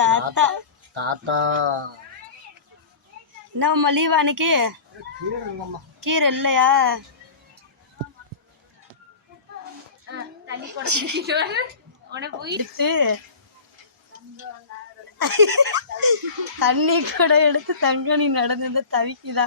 தாத்தா தாத்தா என்னம்மா லீவா அன்னைக்கு கீரை இல்லையா தண்ணி கூட எடுத்து தங்கனி நடந்து தவிக்குதா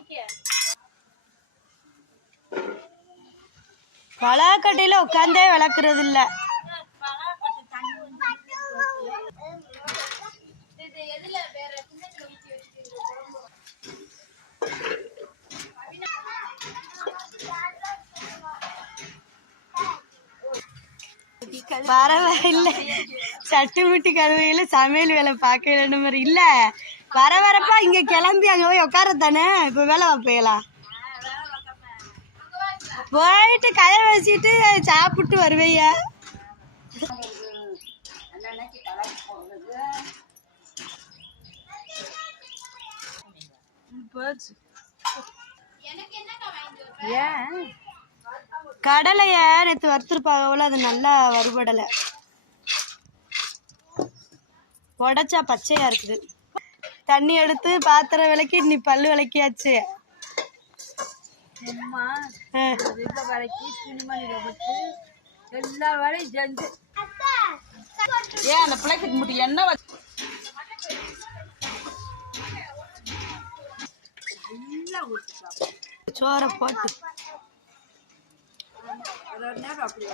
பலாக்கட்டையில உட்காந்தே விளக்குறது இல்ல. பரவாயில்ல சட்டு முட்டி கழுவையில சமையல் வேலை பார்க்கல மாதிரி இல்ல. வர வரப்பா இங்க கிளம்பி அங்க போய் உட்கார தானே இப்ப வேலை பார்ப்பீங்களா போயிட்டு கதை வச்சுட்டு சாப்பிட்டு வருவையா கடலைய நேற்று வறுத்துருப்பாங்கல்ல அது நல்லா வறுபடலை. உடைச்சா பச்சையா இருக்குது. தண்ணி எடுத்து பாத்திரம் விளக்கி நீ பல்லு விளக்கியாச்சு. எல்லா வேலையும் செஞ்சு. ஏன் அந்த பிள்ளைக்கு முட்டி என்ன சோறை போட்டு. அப்படி